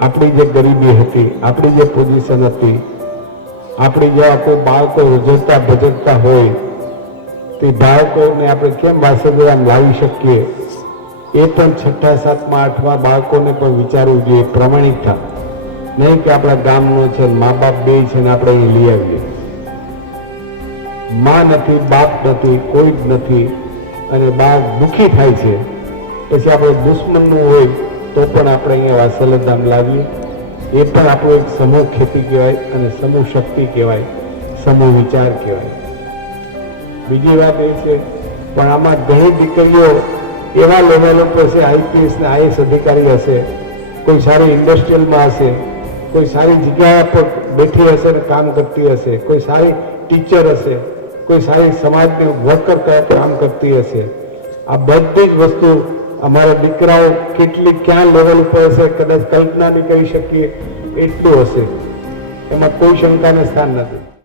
આપણી જે ગરીબી હતી, આપણી જે પોઝિશન હતી, આપણી જેવા કોઈ બાળકો રજડતા ભજડતા હોય તે બાળકોને આપણે કેમ વાસુદેવમાં લાવી શકીએ, એ પણ છઠ્ઠા સાતમા આઠમા બાળકોને પણ વિચારવું જોઈએ. પ્રમાણિકતા નહીં કે આપણા ગામનો છે, મા બાપ બે છે ને આપણે અહીં લઈ આવીએ. માં નથી, બાપ નથી, કોઈ જ નથી અને બાપ દુઃખી થાય છે, પછી આપણે દુશ્મનનું હોય તો પણ આપણે અહીંયા વાસલધામ લાવીએ. એ પણ આપણો એક સમૂહ ખેતી કહેવાય અને સમૂહ શક્તિ કહેવાય, સમૂહ વિચાર કહેવાય. બીજી વાત એ છે પણ આમાં ઘણી દીકરીઓ એવા લેવલ ઉપર છે, આઈપીએસ ને આઈએસ અધિકારી હશે, કોઈ સારી ઇન્ડસ્ટ્રીયલમાં હશે, કોઈ સારી જગ્યા પર બેઠી હશે ને કામ કરતી હશે, કોઈ સારી ટીચર હશે, કોઈ સારી સમાજની વર્કર કામ કરતી હશે. આ બધી જ વસ્તુ અમારા દીકરાઓ કેટલી ક્યાં લેવલ ઉપર હશે કદાચ કલ્પના નહીં કરી શકીએ એટલું હશે, એમાં કોઈ શંકાને સ્થાન નથી.